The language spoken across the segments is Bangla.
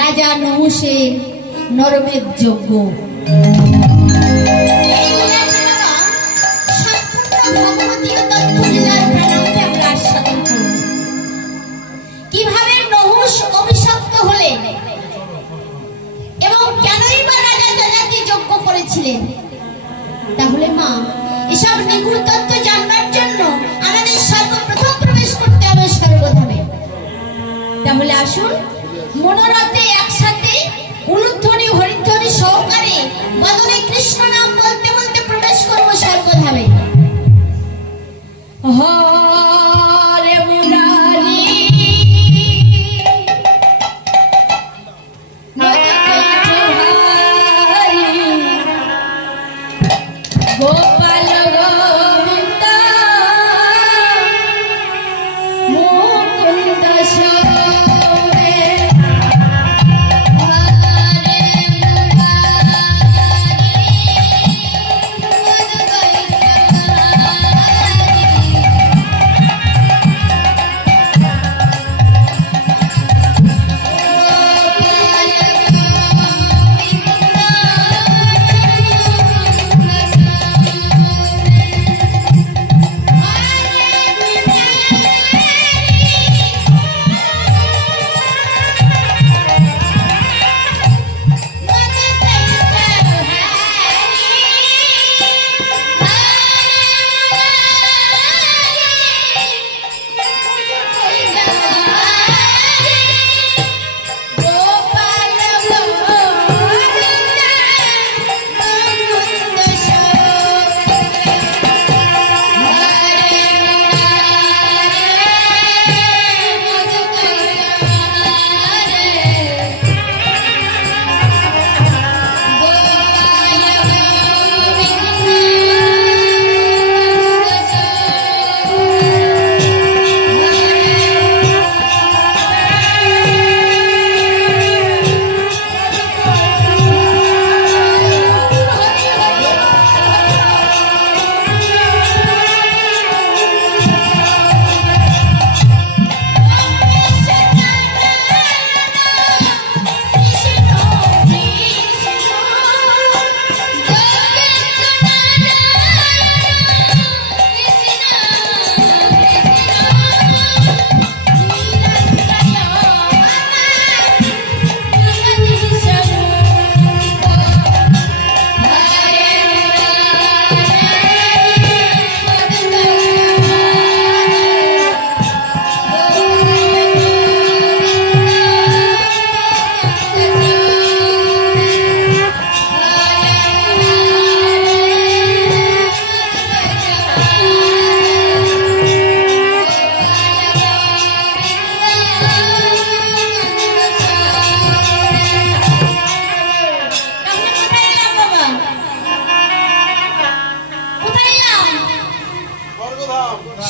রাজা নহুষের নরমেধ যজ্ঞ। কিভাবে নহুষ অভিশপ্ত হলেন এবং কেনই বা রাজা যাযাকে যজ্ঞ করেছিলেন, তাহলে মা এসব নিগুড় তত্ত্ব জানবার জন্য আমাদের সর্বপ্রথম প্রবেশ করতে হবে স্বর্গধামে। তাহলে আসুন মনোরথে একসাথে উলুধ্বনি হরিধ্বনি সহকারে বদনে কৃষ্ণ নাম বলতে বলতে প্রবেশ করব স্বর্গধামে। হরে মুরারি গোপাল গোবিন্দ মুকুন্দ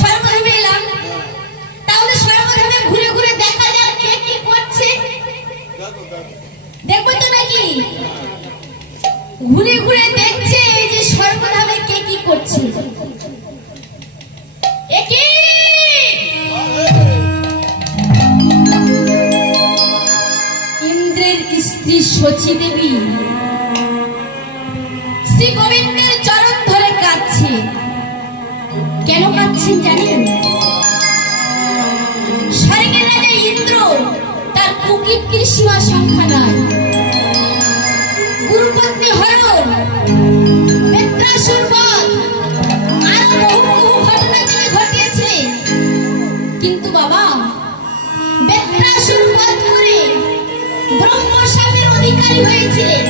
স্বর্গধামে এলাম। তাহলে স্বর্গধামে ঘুরে ঘুরে দেখা যাক কে কি করছে। দেখবো তো নাকি? ঘুরে ঘুরে দেখছে এই যে স্বর্গধামে কে কি করছে। ইন্দ্রের স্ত্রী শচী দেবী শ্রী গোবিন্দের চরণ ধরে কাঁদছে। কেন কাঁদছেন জানেন? স্বর্গের রাজা ইন্দ্র তার কুকীর্তির সীমা সংখ্যা নাই। গুরুপত্নী হরণ, বেত্রাসুর বধ আর বহু বহু ঘটনা তিনি ঘটিয়েছিলেন। কিন্তু বাবা বেত্রাসুর বধ করে ব্রহ্ম শাপের অধিকারী হয়েছিলেন।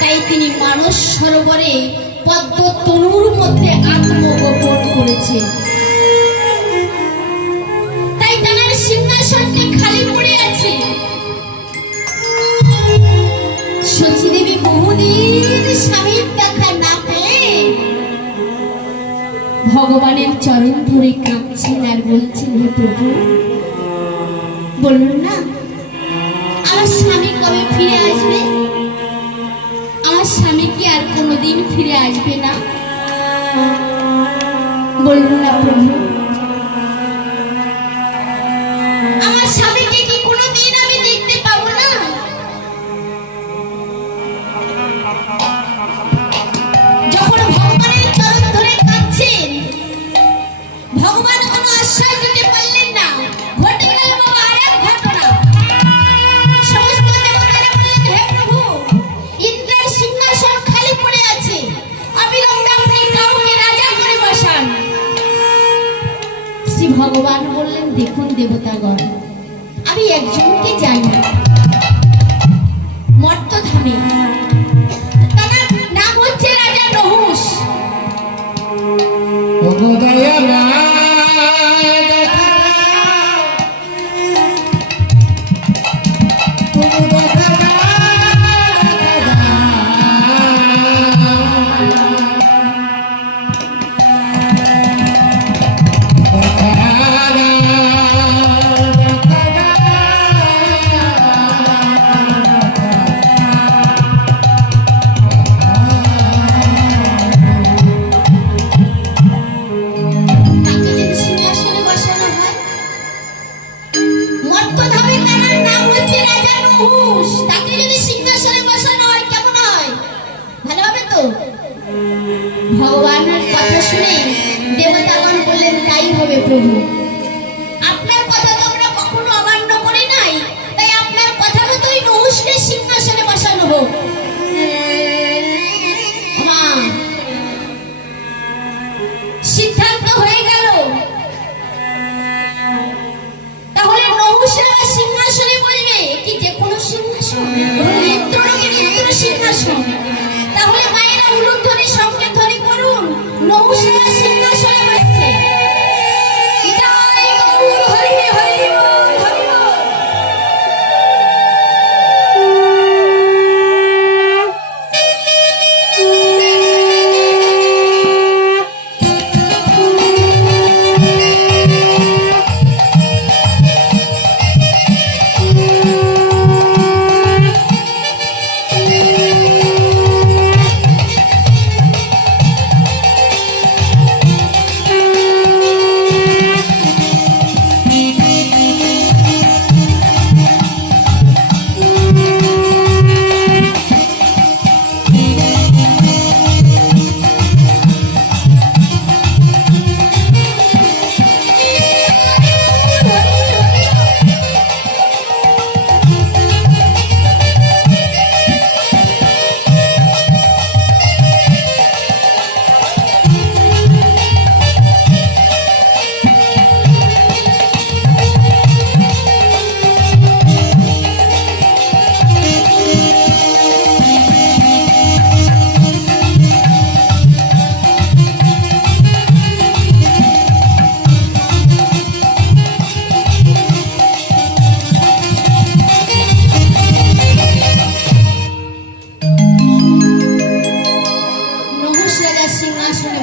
তাই তিনি মানস সরোবরে পদ্ম তনুর মধ্যে আত্মগোপন করেছে। তাই তার সিংহাসনটি খালি পড়ে আছে। শচী দেবী বহুদিন স্বামীর দেখা না পেয়ে ভগবানের চরণ ধরে কাঁদছেন আর বলছেন, হে প্রভু, বলুন না আমার স্বামী কবে ফিরে আসবে? আমার স্বামী কি আর কোনোদিন ফিরে আসবে না? বলুন না প্রভু, আমার স্বামীকে কি কোনোদিন আমি দেখতে পাবো না? দেখুন দেবতাগণ, আমি একজনকে জানি মর্তধামে, তার নাম হচ্ছে রাজা নহুষ। ভগবানের কথা শুনে দেবতাগণ বললেন তাই হবে প্রভু, আপনার কথা তো আমরা কখনো অমান্য করি নাই, তাই আপনার কথা মতোই নহুষকে সিংহাসনে বসানো হোক। সিদ্ধান্ত হয়ে গেল, তাহলে নহুষরা সিংহাসনে বসবে কি? যে কোনো সিংহাসন, ইন্দ্রলোকের ইন্দ্র সিংহাসন। তাহলে মায়েরা উলুধ্বনি সঙ্গে ধ্বনি করুন, নহুষরা সিংহাসনে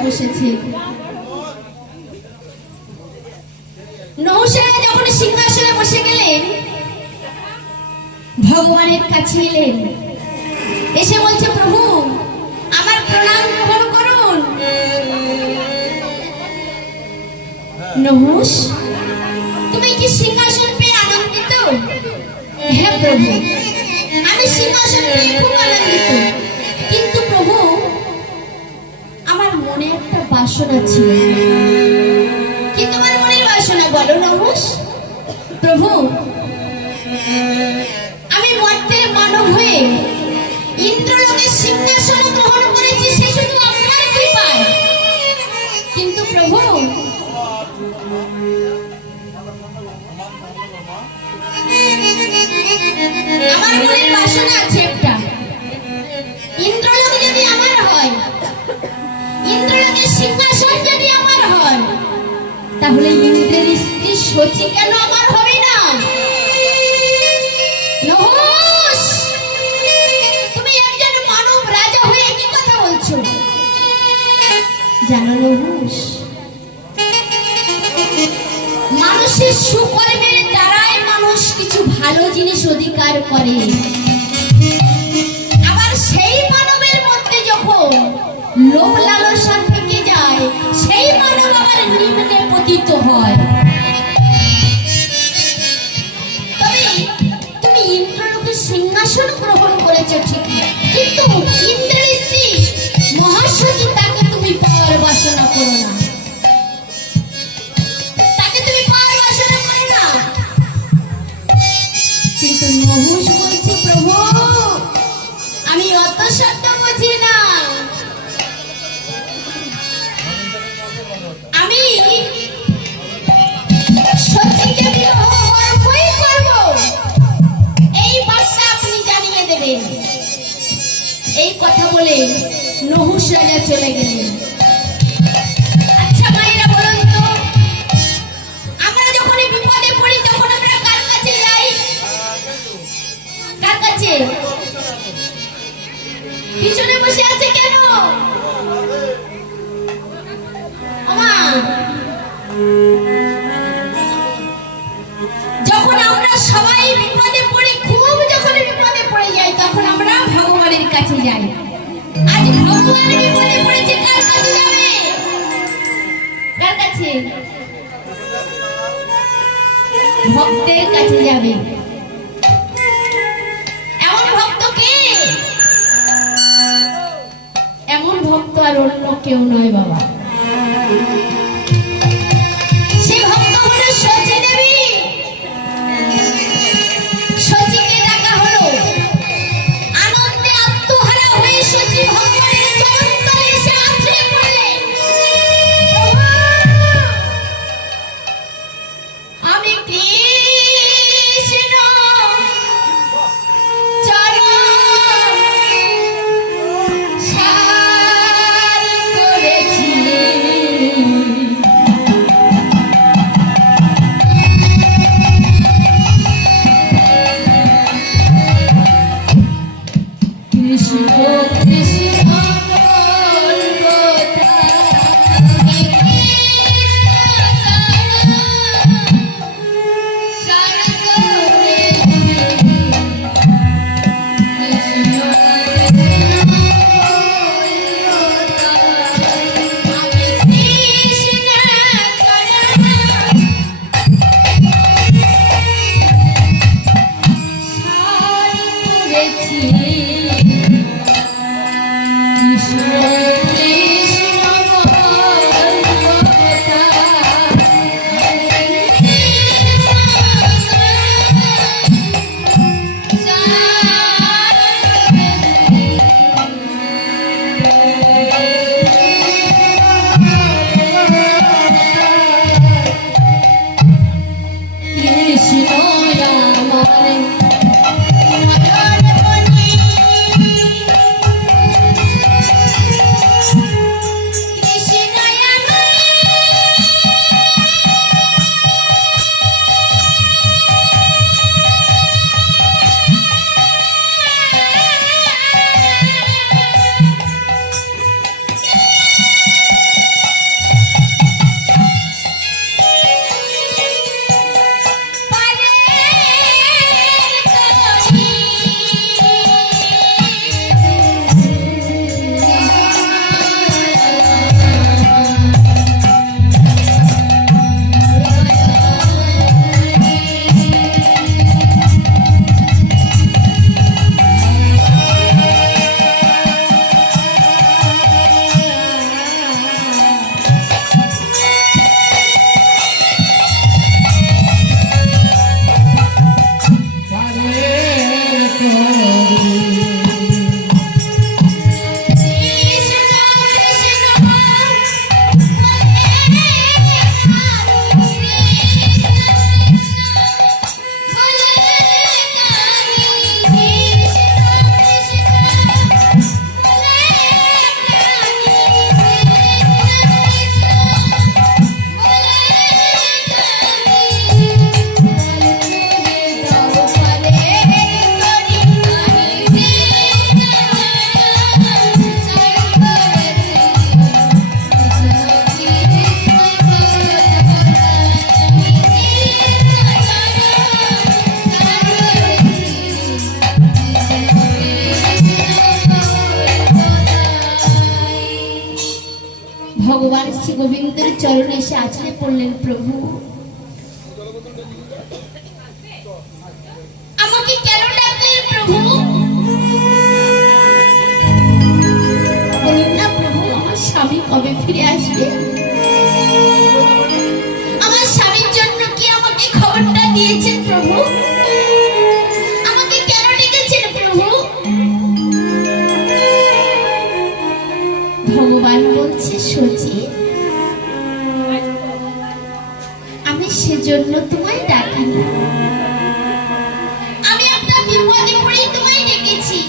বসছে। নহুষরা যখন সিংহাসনে বসে গেলেন, ভগবানের কাছে এলেন, এসে বলছে প্রভু আমার প্রণাম গ্রহণ করুন। নহুষ, তুমি কি সিংহাসন পেয়ে আনন্দিত? হ্যাঁ প্রভু, আমি সিংহাসন পেয়ে খুব আনন্দিত, কিন্তু প্রভু আমার মনে একটা বাসনা ছিল। কি তোমার মনের বাসনা বলো নহুষ? প্রভু আমি মর্তের মানব হয়ে ইন্দ্রলোকের সিংহাসন গ্রহণ করেছি, সে শুধু আপনার কৃপায়। কিন্তু প্রভু আমার মনের বাসনা আছে একটা, ইন্দ্রলোক যদি আমার হয়, ইন্দ্রলোকের সিংহাসন যদি আমার হয়, তাহলে ইন্দ্রের স্ত্রী শচী কেন আমার হবে না? নহুষ, তুমি একজন মানব রাজা হয়ে কি কথা বলছো? জানো নহুষ, মানুষের সুকর্মের দ্বারাই মানুষ কিছু ভালো জিনিস অধিকার করে, আবার সেই মানবের মধ্যে যখন লোভ লালসা থেকে যায়, সেই মানব আবার নিম্নে পতিত হয়। তবে তুমি ইন্দ্রলোকের সিংহাসন গ্রহণ করেছো ঠিক, কিন্তু ইন্দ্রের স্ত্রী মহাসতী তাকে তুমি পাওয়ার বাসনা করো না, তাকে তুমি পাওয়ার বাসনা করো না। কিন্তু নহুষ বলছে প্রভু আমি অত শব্দ বুঝি না, যখন আমরা সবাই বিপদে পড়ি, খুব যখন বিপদে পড়ে যাই, তখন আমরা ভগবানের কাছে যাই। আজ ভগবান বিপদে পড়েছে, কার কাছে যাবে? কার কাছে? ভক্তের কাছে যাবে। এমন ভক্ত কে? এমন ভক্ত আর অন্য কেউ নয় বাবা। সে ভক্ত হলো সচি দেবী। সচিকে ডাকা হলো, আনন্দে আত্মহারা হয়ে সচি ভগবানের চরণতলে এসে আছড়ে পড়লেন। আমি কৃষ্ণ চরণ সার করেছি। কৃষ্ণ কৃষ্ণ বলবো তাই, সার করেছি। কৃষ্ণ কৃষ্ণ বলবো তাই, আমি কৃষ্ণ চরণ সার করেছি। কৃষ্ণ কৃষ্ণ বলবো কৃষ্ণ আমার মদনমণি, কৃষ্ণ আমার ভগবান শ্রী গোবিন্দের চরণে এসে আছড়ে পড়লেন। প্রভু, আমাকে কেন ডাকলেন প্রভু? বলুন না প্রভু, আমার স্বামী কবে ফিরে আসবে? আমার স্বামীর জন্য কি আমাকে খবরটা দিয়েছেন প্রভু? আমাকে কেন ডেকেছেন প্রভু? ভগবান বলছে, সচি, আমি সেজন্য তোমায় ডাকিনি। আমি একটা বিপদে পড়ে তোমায় ডেকেছি।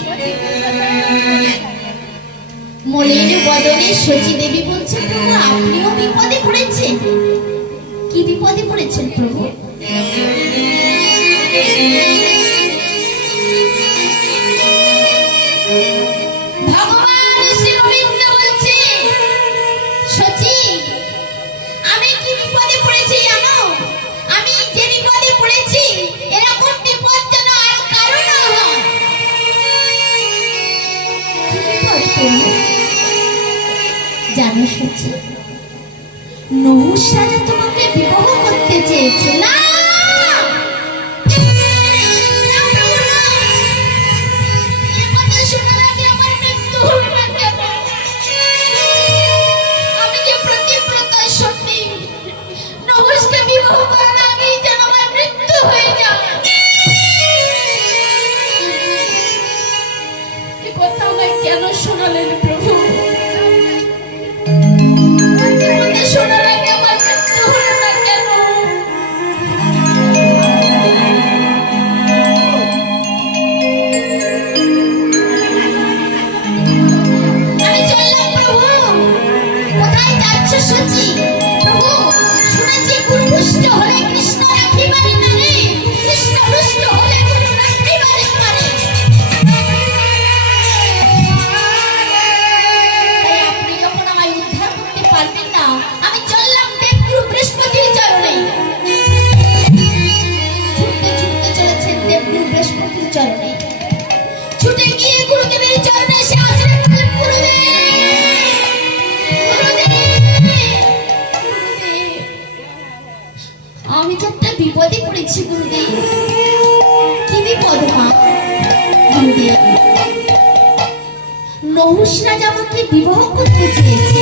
মলিন বদনে সচি দেবী বলছে, প্রভু আপনিও বিপদে পড়েছেন। কি বিপদে পড়েছেন প্রভু? ভগবান শ্রী গোবিন্দ বলছে, সচি আমি কি বিপদে পড়েছি জানো? আমি যে বিপদে পড়েছি সূচি, নহুষ রাজা তোমাকে বিবাহ করতে চেয়েছে। না, আমি যে প্রতিব্রত সত্যি, নহুষকে বিবাহ করার আগেই যেন আমার মৃত্যু হয়ে যায়। এ কথা আমায় কেন শোনালেন প্রভু? শোনার আগে আমার মৃত্যু হলো না কেন? আমি চললাম প্রভু। কোথায় যাচ্ছ সূচি? প্রভু, শুনেছি গুরু রুষ্ট হলে কৃষ্ণ রাখিবারে নারে, কৃষ্ণ রুষ্ট হলে গুরু রাখিবারে মানে। তাই আপনি যখন আমায় উদ্ধার করতে পারবেন না, আমি চললাম দেবগুরু বৃহস্পতির চরণে। ছুটতে ছুটতে চলেছেন দেবগুরু বৃহস্পতির চরণে। ছুটে গিয়ে গুরুদেবের চরণে এসে আশ্রয় করলেন। গুরুদেব, গুরুদেব, গুরুদেব, আমি তো একটা বিপদে পড়েছি গুরুদেব। কি বিপদ মা? গুরুদেব, নহুষ রাজা আমাকে বিবাহ করতে চেয়েছে।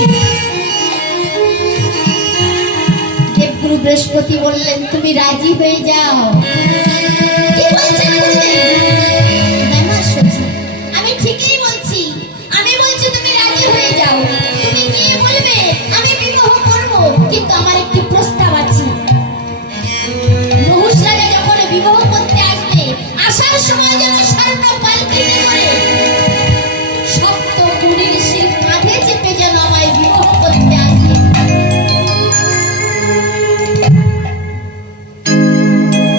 দেবগুরু বৃহস্পতি বললেন, তুমি রাজি হয়ে যাও। কি বলছেন গুরুদেব? হ্যাঁ মা সূচি, আমি ঠিকই বলছি। আমি বলছি তুমি রাজি হয়ে যাও। তুমি গিয়ে বলবে আমি বিবাহ করব, কিন্তু আমার একটি প্রস্তাব আছে। নহুষ রাজা যখন বিবাহ করতে আসবে, আসার সময় যেন স্বর্ণ পালকিতে করে সপ্ত মুনি ঋষির কাঁধে চেপে যেন আমায় বিবাহ করতে আসে।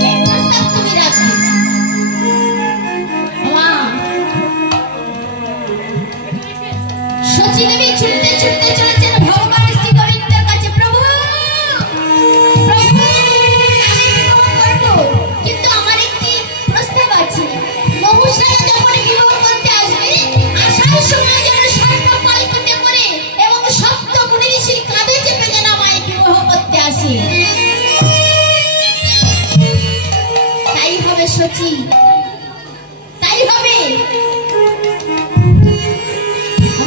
এই প্রস্তাব তুমি রাখবে। মা সচি দেবী ছুটতে ছুটতে চলেছেন ভগবান শ্রী গোবিন্দের কাছে। প্রভু, প্রভু, আমি বিবাহ করব, কিন্তু আমার একটি প্রস্তাব আছে। নহুষ রাজা যখন বিবাহ করতে আসবে, আসার সময় যেন স্বর্ণ পালকিতে করে এবং সপ্ত মুনি ঋষির কাঁধে চেপে যেন আমায় বিবাহ করতে আসে। তাই হবে সচি, তাই হবে।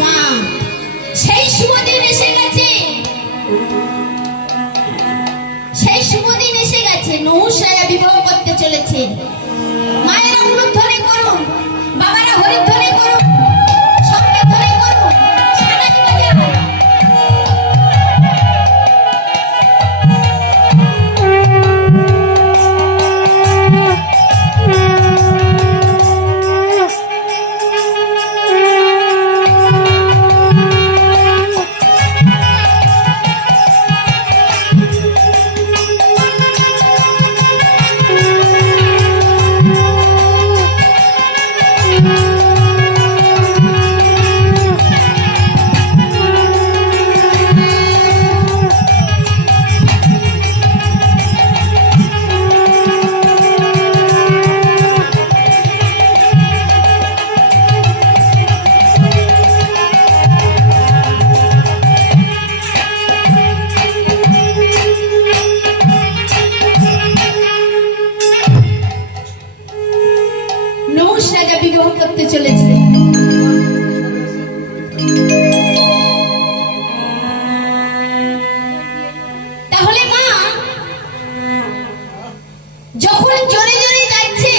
মা, সেই শুভ দিন এসে গেছে, সেই শুভ দিন এসে গেছে। নহুষ রাজা বিবাহ করতে চলেছে। মায়েরা উলুধ্বনি করুন, বাবারা হরিধ্বনি করুন, সংকীর্তনী করুন, সানাই বাজান। নহুষ রাজা বিবাহ করতে চলেছে। তাহলে মা, যখন জোরে জোরে যাচ্ছে,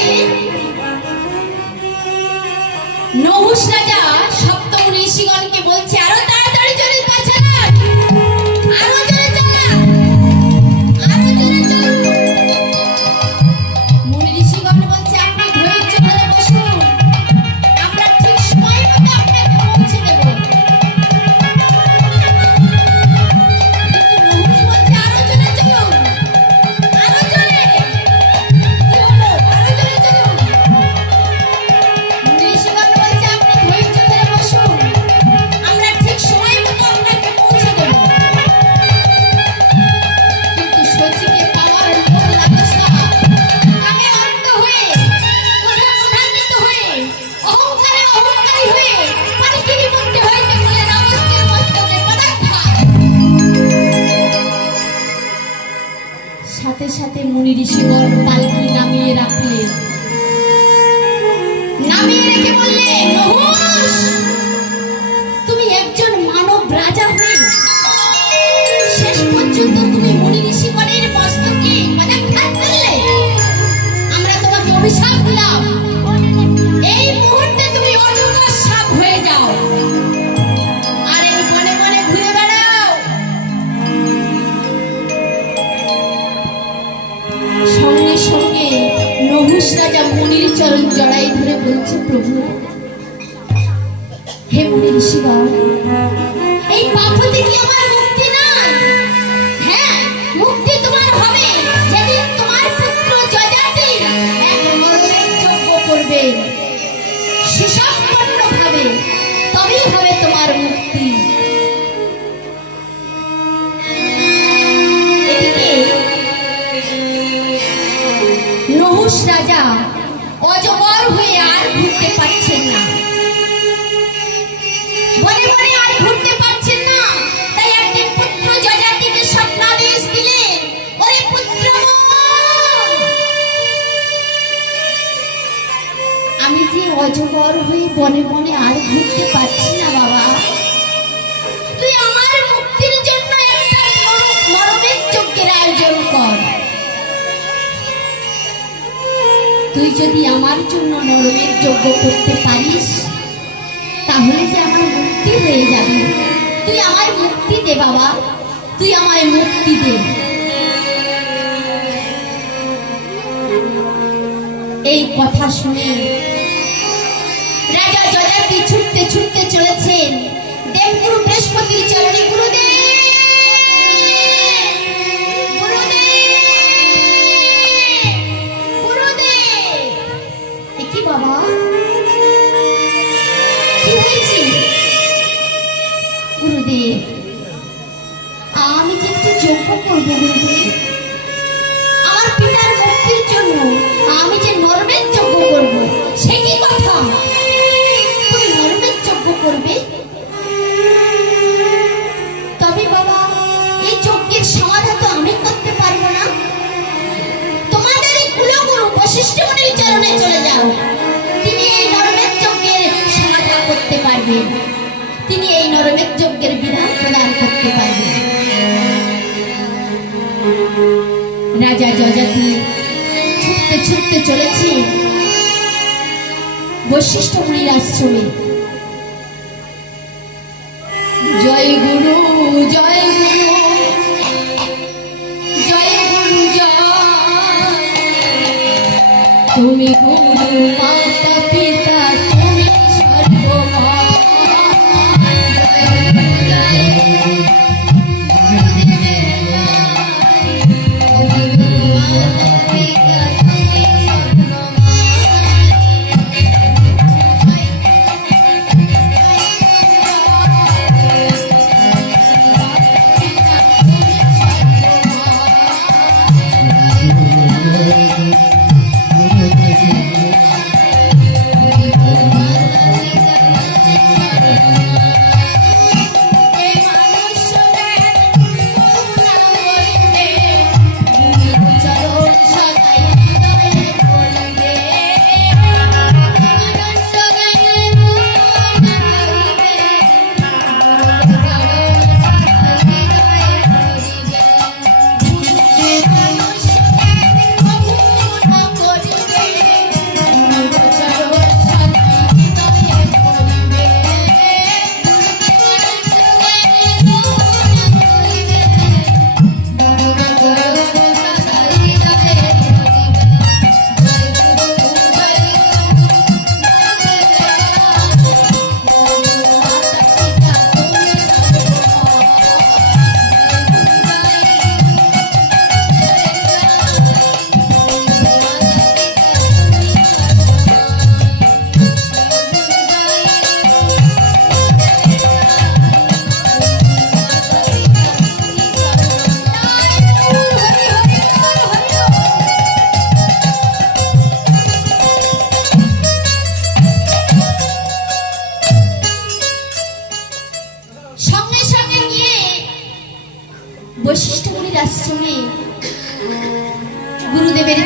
নহুষ রাজা সপ্ত মুনি ঋষিগণকে বলছে, আরো তাড়াতাড়ি জোরে পা চালান, আরো জোরে চালান, আরো জোরে চালান। মুনি ঋষিগণ বলছে, আপনি ধৈর্য ধরে বসুন, আমরা ঠিক সময় মতো আপনাকে পৌঁছে দেব। কিন্তু নহুষ বলছে, আরো জোরে চলুন, আরো জোরে। কি হলো? আরো জোরে চলুন। মুনি ঋষিগণ বলছে, আপনি ধৈর্য ধরে বসুন, আমরা অজগর পালকি নামিয়ে রাখলেন। নামিয়ে রেখে বললেন, নহুষ, তুমি একজন মানব রাজা হয়ে শেষ পর্যন্ত তুমি মুনি ঋষিগণের মস্তকে পদাঘাত করলে। আমরা তোমাকে অভিশাপ দিলাম, এই মুহূর্তে তুমি অজগর সাপ হয়ে যাও আর এই বনে বনে ঘুরে বেড়াও। সঙ্গে সঙ্গে নহুষ রাজা মুনির চরণ জড়াই ধরে বলছে, প্রভু, হে মুনি ঋষিগণ, এই পাপ হতে কি আমার মুক্তি নাই? হ্যাঁ, মুক্তি তোমার হবে যেদিন তোমার পুত্র যজাতি এক মরণের যজ্ঞ করবে সুসম্পন্ন ভাবে, তবেই হবে তোমার মুক্তি। এদিকে নহুষ রাজা অজগর হয়ে আর ঘুরতে পারছেন না, বনে বনে আর ঘুরতে পারছেন না। তাই একদিন পুত্র যজাতিকে স্বপ্নাদেশ দিলেন, ওরে পুত্র, আমি যে অজগর হয়ে বনে বনে আর ঘুরতে পারছি না বাবা, তুই আমার মুক্তির জন্য একটা নরমের যজ্ঞের আয়োজন কর। তুই যদি আমার জন্য নরমের যজ্ঞ করতে পারিস তাহলে যে আমার মুক্তি হয়ে যাবে। তুই আমায় মুক্তি দে বাবা, তুই আমায় মুক্তি দে। এই কথা শুনে রাজা যজাতি ছুটতে ছুটতে চলেছেন দেবগুরু বৃহস্পতির চরণে। গুরুদেব, কি বাবা, কি হয়েছে? গুরুদেব, আমি যে একটু যজ্ঞ করবো গুরুদেব, আমার পিতার মুক্তির জন্য আমি যে নরমের যজ্ঞ করবো। সে কি কথা, তুমি নরমের যজ্ঞ করবে? তবে বাবা, এই যজ্ঞের সমাধা তো আমি করতে পারবো না। তোমাদের এই কুলগুরু বশিষ্ঠ মুনির চরণে চলে যাও, তিনি এই নরমের যজ্ঞের সমাধা করতে পারবেন, তিনি এই নরমের যজ্ঞের বিধান প্রদান করতে পারবেন। রাজা যজাতি ছুটতে ছুটতে চলেছে বশিষ্ঠ মুনির আশ্রমে। জয় গুরু, জয় গুরু, জয় গুরু, জয়। তুমি গুরু, মাতা পিতা, তুমি সর্বময়।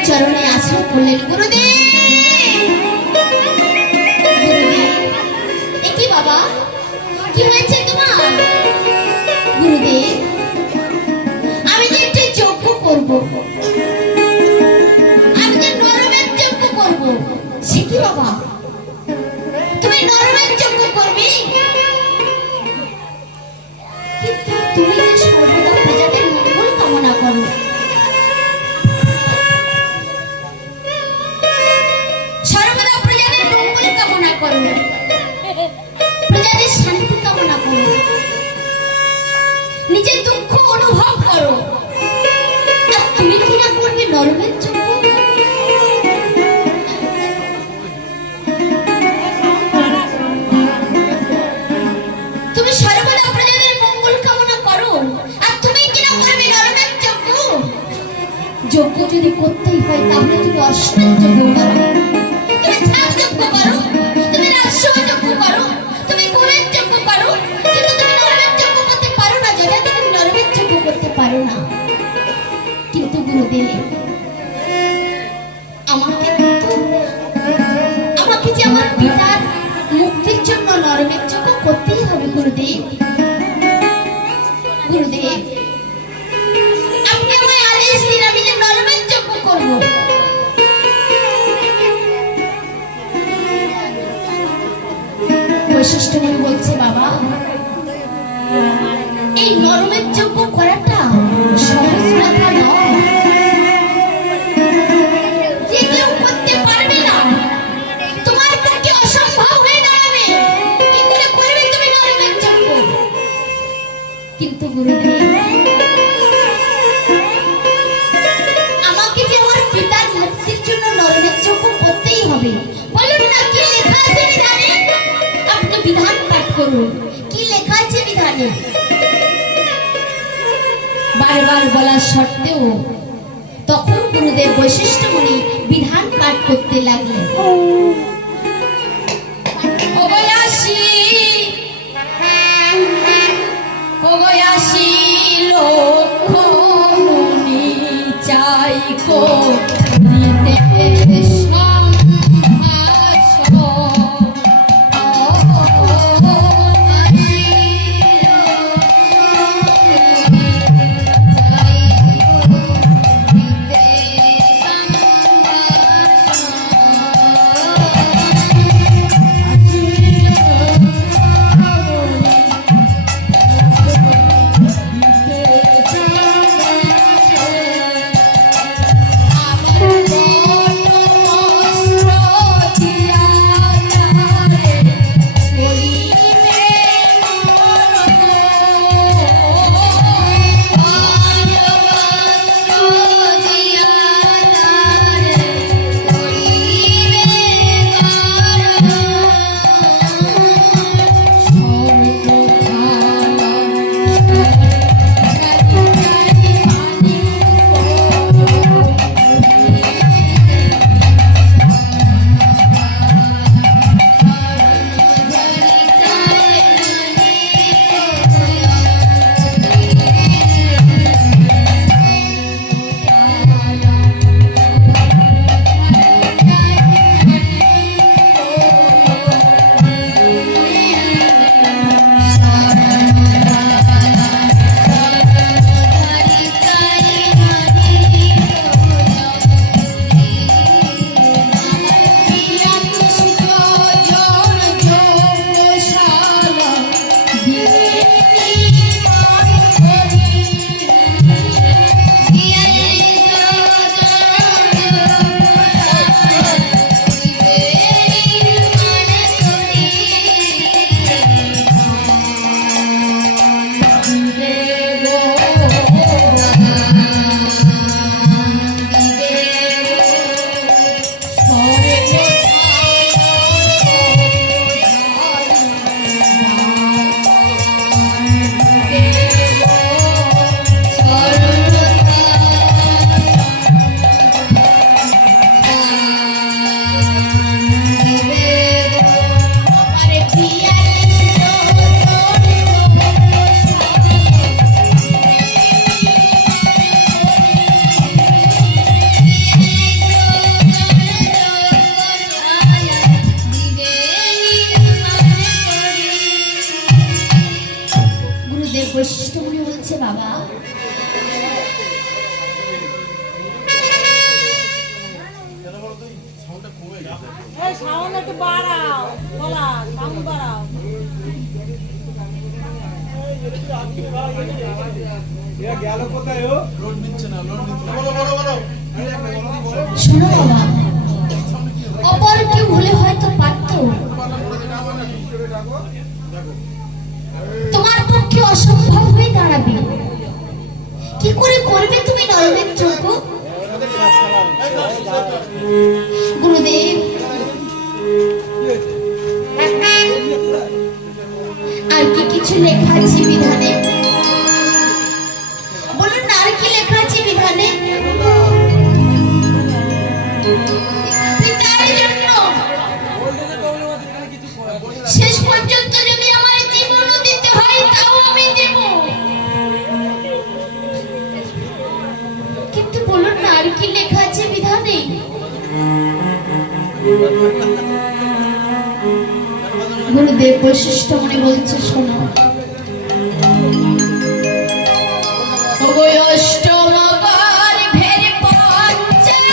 চরণে আশ্রয় করলেন। গুরুদেব, গুরুদেব, এ কি বাবা, কি হয়েছে তোমার? গুরুদেব, আমি যে একটি যজ্ঞ করব, আমি যে নরমের যজ্ঞ করব। সে কি বাবা, তুমি নরমের যজ্ঞ করবে? কিন্তু তুমি যে সর্বদা প্রজাদের মঙ্গল কামনা করো, সর্বদা প্রজাদের মঙ্গল কামনা করো, প্রজাদের শান্তি কামনা করো, নিজের দুঃখ অনুভব করো, আর তুমি কিনা করবে নরমের যজ্ঞ? তুমি সর্বদা প্রজাদের মঙ্গল কামনা করো, আর তুমি কিনা করবে নরমের যজ্ঞ? যজ্ঞ যদি করতেই হয় তাহলে তুমি অশ্বমেধ যজ্ঞ করো, তুমি ছাগ যজ্ঞ করো, তুমি রাজসভা যজ্ঞ করো, তুমি গোমের যজ্ঞ করো, কিন্তু তুমি নরমের যজ্ঞ করতে পারো না। যা তুমি নরমের যজ্ঞ করতে পারো না। কিন্তু গুরুদেব, আমাকে যে আমার পিতার মুক্তির জন্য নরমের যজ্ঞ করতেই হবে। গুরুদেব, গুরুদেব, আপনি আমায় আদেশ দিন, আমি যে নরমের যজ্ঞ করব। বৈশিষ্ট্যমণি বলছে, বাবা, এই নরমের যজ্ঞ করাটা সহজ কথা নয়, যে কেউ করতে পারবে না, তোমার পক্ষে অসম্ভব হয়ে দাঁড়াবে। কি করে করবে তুমি নরমের যজ্ঞ? কিন্তু গুরুদেব, আমাকে যে আমার পিতার মুক্তির জন্য নরমের যজ্ঞ করতেই হবে। বলুন না, কি লেখা আছে বিধানে? আপনি বিধান পাঠ করুন, কি লেখা আছে বিধানে? বারবার বলার সত্ত্বেও তখন গুরুদেব বৈশিষ্ট্যমণি বিধান পাঠ করতে লাগলেন। অবয়াসী লক্ষ্মণি চাই করিতে এই সাউন্ড একটু বাড়াও, বলা সাউন্ড বাড়াও। গেল কোথায় ও? লোড নিচ্ছে না, লোড নিচ্ছে না। বলো বলো বলো। শোনো বাবা, অপর কেউ হলে হয়তো পারতো, তোমার পক্ষে অসম্ভব হয়ে দাঁড়াবে। কি করে করবে তুমি নরমের যোগ্য? গুরুদেব, আর কি কিছু লেখা আছে বিধানে? বলুন না, আর কি লেখা আছে বিধানে? পিতার জন্য শেষ পর্যন্ত যদি আমার জীবনও দিতে হয় তাও আমি দেব, কিন্তু বলুন না, আর কি লেখা আছে বিধানে? গুরুদেব বৈশিষ্ট্য মনে বলছে, শোনো। অষ্টম গর্ভের পঞ্চবর্ষে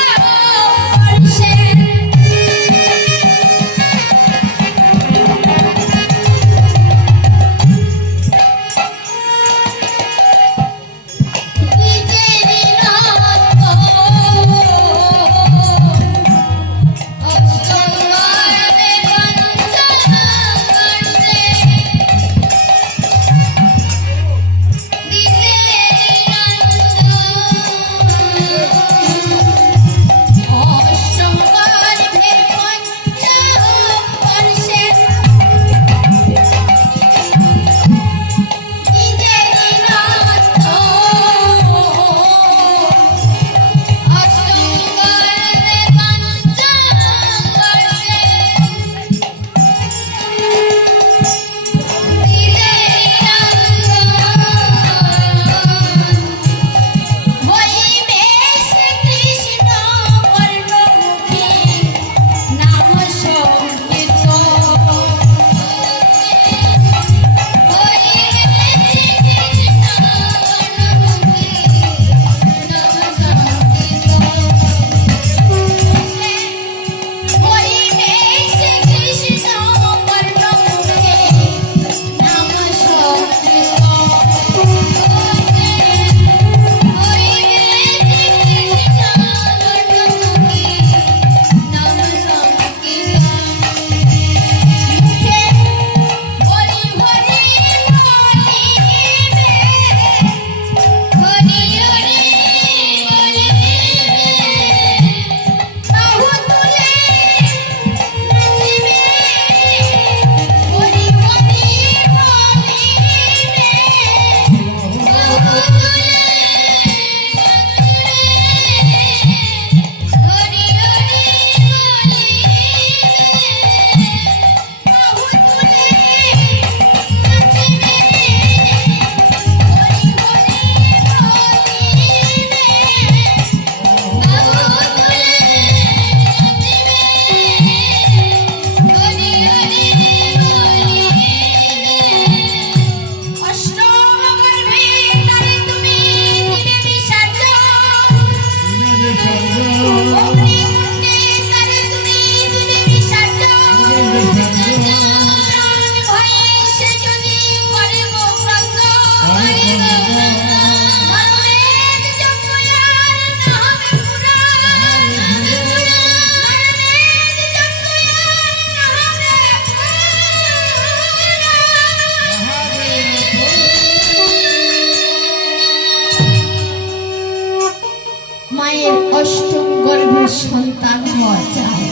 মায়ের অষ্টম গর্ভের সন্তান হওয়া চায়,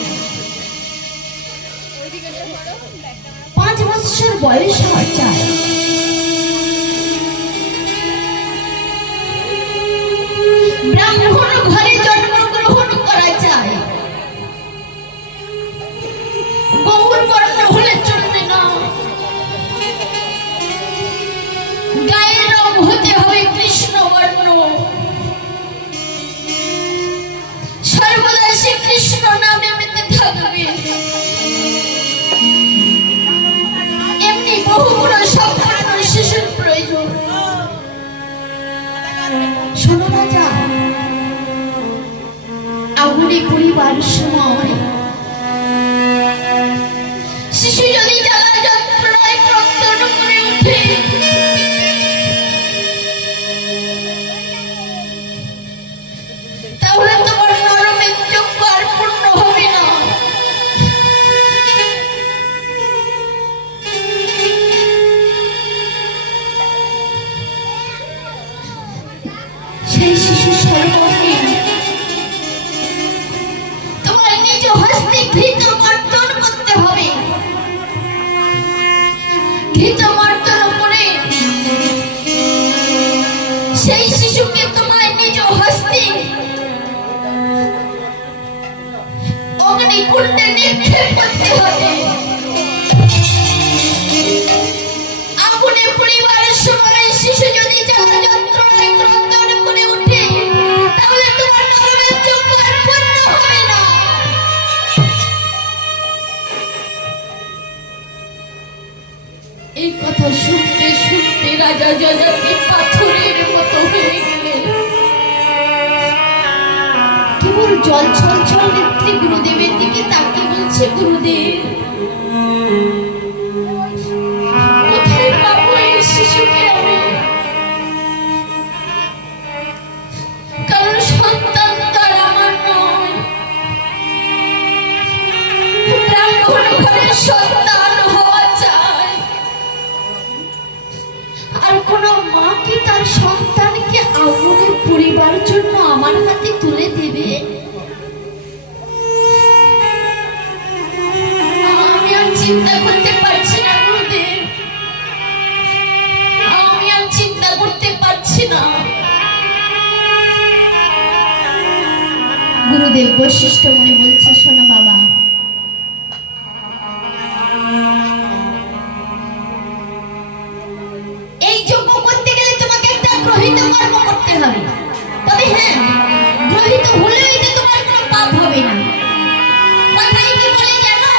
5 বছর বয়স হওয়া চায়, ব্রাহ্মণ ঘরে জন্মগ্রহণ করা চায়, গৌর বর্ণ হলে চলবে না, গায়ের রং হতে হবে কৃষ্ণ বর্ণ, সর্বদা সে কৃষ্ণ নামে মেতে থাকবে। এমনি বহুগুলো সম্পূর্ণ শিশুর প্রয়োজন। শোনো না, যা আগুনে পুড়িবার সময় শিশু যদি জ্বালা যন্ত্রণায় ক্রন্দন করে ওঠে, তাহলে তোমার নরমের যজ্ঞ আর পূর্ণ হবে না। সেই শিশু সর্বহীন তোমার নিজ হস্তে ঘৃত মর্দন করতে হবে। ঘৃত মর্দন করে সেই শিশুকে তোমার নিজ হস্তে অগ্নিকুণ্ডে নিক্ষেপ করতে হবে। আগুনে পরিবারের সময় শিশু যদি জ্বালা যন্ত্রণায় ক্রন্দন করে ওঠে, তাহলে তোমার নরমের যজ্ঞ আর পূর্ণ হবে না। এই কথা শুনতে শুনতে রাজা যযাতি পাথরের মতো হয়ে গেলেন। কেবল জল ছল ছল নেত্রী গুরুদেবের দিকে তাকিয়ে বলছে, গুরুদেব কোথায় পাবো এই শিশুকে আমি? কারণ সন্তান তার আমার নয়, ব্রাহ্মণ ঘরের সন্তান হওয়া চাই। আর কোন মা কি তার সন্তানকে আগুনে পরিবার জন্য আমার হাতে তুলে দেবে? আমি আর চিন্তা করতে পারছি না গুরুদেব, আমি আর চিন্তা করতে পারছি না। গুরুদেব বৈশিষ্ট্য মনে বলছে, শোনো বাবা, এই যজ্ঞ করতে গেলে তোমাকে একটা গ্রহিত কর্ম করতে হবে। তবে হ্যাঁ, গ্রহিত হলেও এতে তোমার কোনো পাপ হবে না। কথাই কি বলে জানো,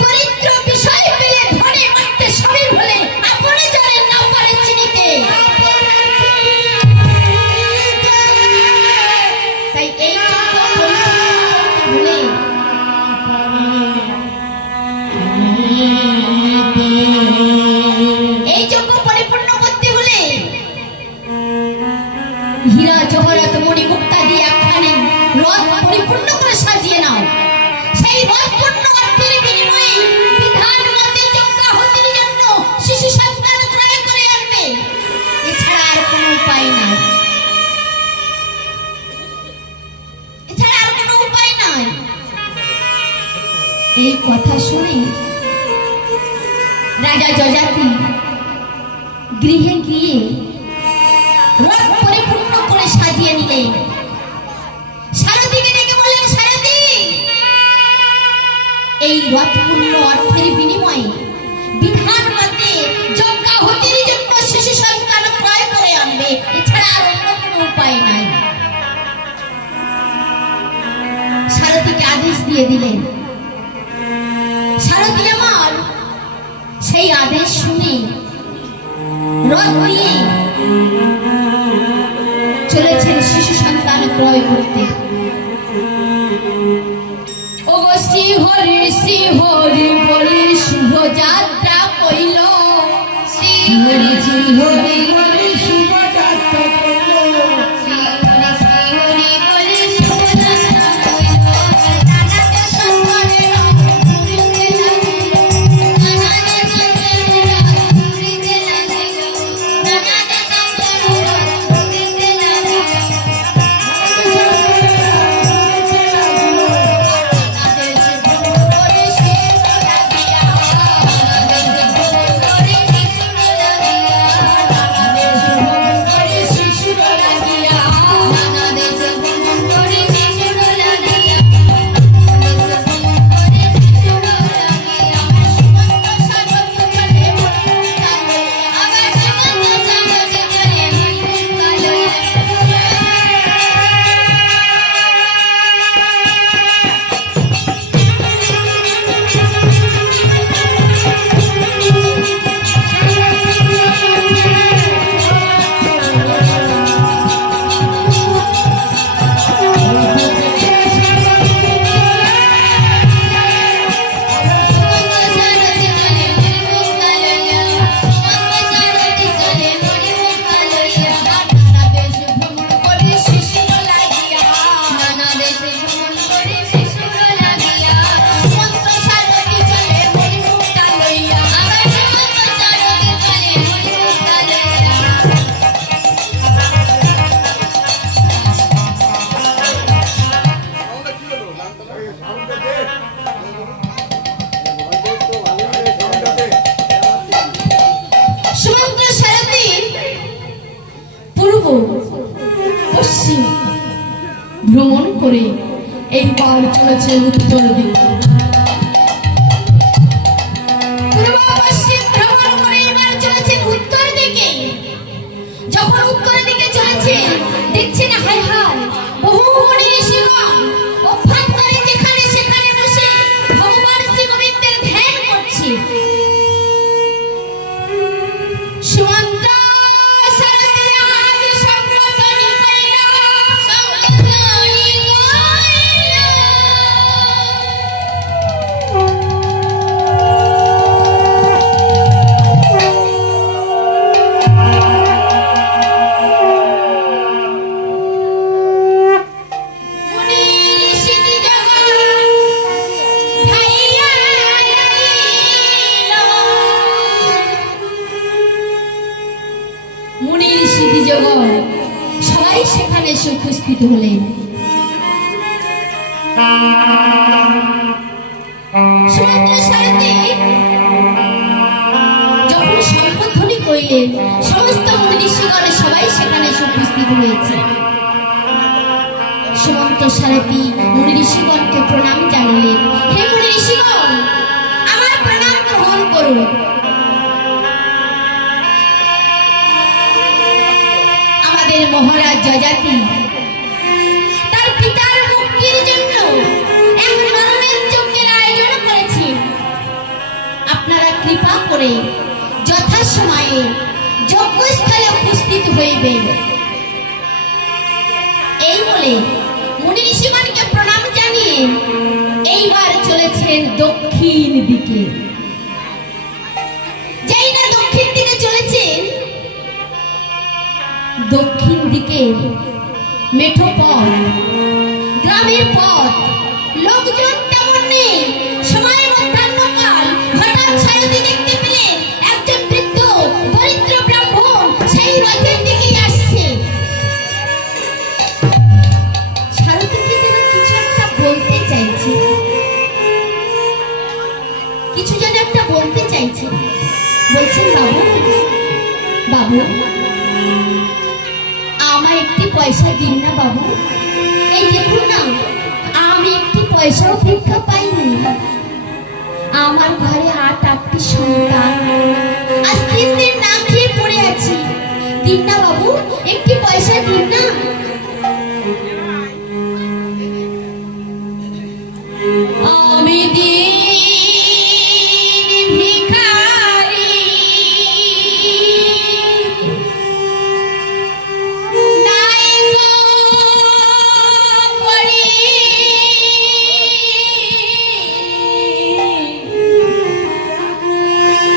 দরিদ্র বিষয় পেলে ধনে মারতে সবই ভুলে, আপনি জানেন না পারে চিনিতে। তাই এই যজ্ঞ ভুলে এই যজ্ঞ পরিপূর্ণ করতে হলে হীরা জহরত মণি মুক্তা দিয়ে একখানে রথ পরিপূর্ণ করে সাজিয়ে নাও। সেই রথ পূর্ণ অর্থের বিনিময়ে বিধান মতে যজ্ঞাহুতির জন্য শিশু সন্তান ক্রয় করে আনবে। এছাড়া আর কোনো উপায় নাই, এছাড়া আর কোনো উপায় নাই। এই কথা শুনে রাজা যযাতি গৃহে গিয়ে রথ পরিপূর্ণ করে সাজিয়ে নিলেন। সারথীকে ডেকে বললেন, সারথী, এই রথ পূর্ণ অর্থের বিনিময়ে বিধান মতে যজ্ঞাহুতির জন্য শিশু সন্তান ক্রয় করে আনবে। এছাড়া আর অন্য কোনো উপায় নাই। সারথীকে আদেশ দিয়ে দিলেন। সারথী আমার সেই আদেশ শুনে রথ নিয়ে চলেছেন শিশু সন্তান ক্রয় করতে। ওগো শ্রীহরি শ্রীহরি বলি শুভ যাত্রা কইল, শ্রীহরি শ্রীহরি বলি শুভ যাত্রা কইল, শ্রীহরি শ্রীহরি বলি শুভ যাত্রা কইল। নানাতে সন্তানের ঘুরিতে লাগিল, নানাতে সন্তানের ঘুরিতে লাগিল, নানাতে সন্তানের ঘুরিতে লাগিল। নানাতে এবার চলেছে উত্তর দিকে। পূর্ব পশ্চিম ভ্রমণ করে এবার চলেছেন উত্তর দিকে। যখন উত্তর দিকে চলেছেন দেখছেন হায় হায় বহু মুনি ঋষিগণ অভ্যন্তরে যেখানে সেখানে বসে ভগবান শ্রী গোবিন্দের ধ্যান করছে। সুমন্ত্র সরদিয়াজ সংগঠনি কইরা সংগঠনি কইরা মুনি ঋষি জগৎ ভাইয়া মুনি ঋষি জগৎ সবাই সেখানে এসে উপস্থিত হলেন। সুমন্ত্র সারথি যখন শঙ্খধ্বনি কইলেন সমস্ত মুনি ঋষিগণ সবাই সেখানে এসে উপস্থিত হয়েছে। সুমন্ত্র সারথি মুনি ঋষিগণকে প্রণাম জানালেন। হে মুনি ঋষিগণ, আমার প্রণাম গ্রহণ করুন। আমাদের মহারাজ যজাতি তার পিতার মুক্তির জন্য এক নরমের যজ্ঞের আয়োজন করেছেন। আপনারা কৃপা করে যথাসময়ে যজ্ঞস্থলে উপস্থিত হইবেন। এই বলে মুনি ঋষিগণকে প্রণাম জানিয়ে এইবার চলেছেন দক্ষিণ দিকে। যেই না দক্ষিণ দিকে চলেছেন, দক্ষিণ দিকে মেঠো পথ, গ্রামের পথ, লোকজন তেমন নেই। সময় মধ্যাহ্নকাল হঠাৎ সারথি দেখতে পেলেন একজন বৃদ্ধ দরিদ্র ব্রাহ্মণ সেই রথের দিকেই আসছে। সারথিকে যেন কিছু একটা বলতে চাইছে, কিছু যেন একটা বলতে চাইছে। বলছেন, বাবু বাবু আমায় একটি পয়সা দিন না বাবু। এই দেখুন না, আমি একটি পয়সাও ভিক্ষা পাইনি। আমার ঘরে